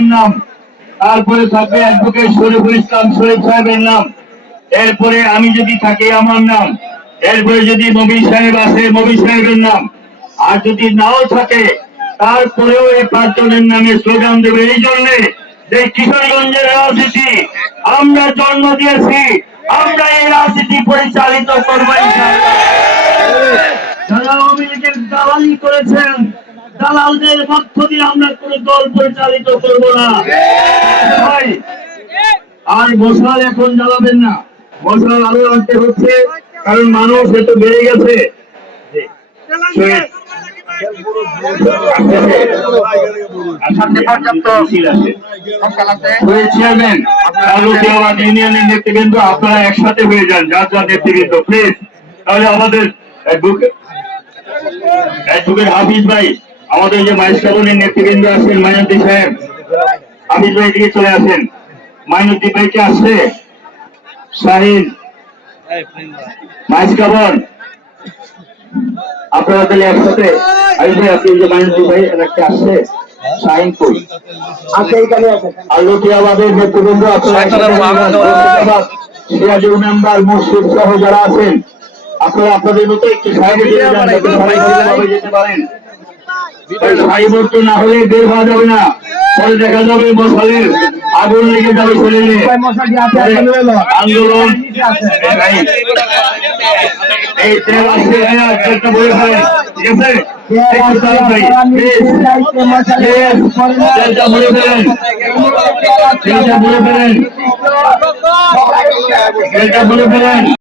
নাম। তারপরে থাকবে অ্যাডভোকেট শরীফুল ইসলাম শরীফ সাহেবের নাম। এরপরে আমি যদি থাকি আমার নাম। এরপরে যদি নবী সাহেব আসে নবী সাহেবের নাম। আর যদি নাও থাকে, তারপরেও এই পাঁচজনের নামে স্লোগান দেবে। এই জন্যে যে কিশোরগঞ্জের রাজনীতি আমরা জন্ম দিয়েছি, আমরা এই রাজনীতি পরিচালিত করব। যারা আওয়ামী লীগের করেছেন দালালদের মধ্য দিয়ে আমরা কোন দল পরিচালিত করব না। ভাই আর মশাল এখন জ্বালাবেন না। মশাল আরও আনতে হচ্ছে কারণ মানুষ এত বেড়ে গেছে। আপনারা একসাথে হয়ে যান যার যার নেতৃবৃন্দ প্লিজ তাহলে আমাদের অ্যাডভোকেট অ্যাডভোকেট হাফিজ ভাই আমাদের যে মাইসকাবনের নেতৃবৃন্দ আছেন মাইনুদ্দিন সাহেব হাফিজ ভাই দিকে চলে আসেন। মাইনুদ্দিন ভাই কি আসছে? শাহিন আপনারা তাহলে একসাথে ভাই আপনি যে মাইনুদ্দিন ভাই একটা আসছে শাহিন কই? আচ্ছা নেতৃবৃন্দ আপনারা একসাথে যান। মুর্শিদাবাদ, সিরাজুল মেম্বার মুর্শিদ সহ যারা আছেন আপনারা আপনাদের মতো একটু সাইডে যাতে পারেন। সারিবদ্ধ না হলে বের হওয়া যাবে না পরে দেখা যাবে মশালের আগুন লেগে যাবে শরীরে আন্দোলন এই তেল আসছে হ্যাঁ একটা ঠিক আছে ফেলেন ফেলেন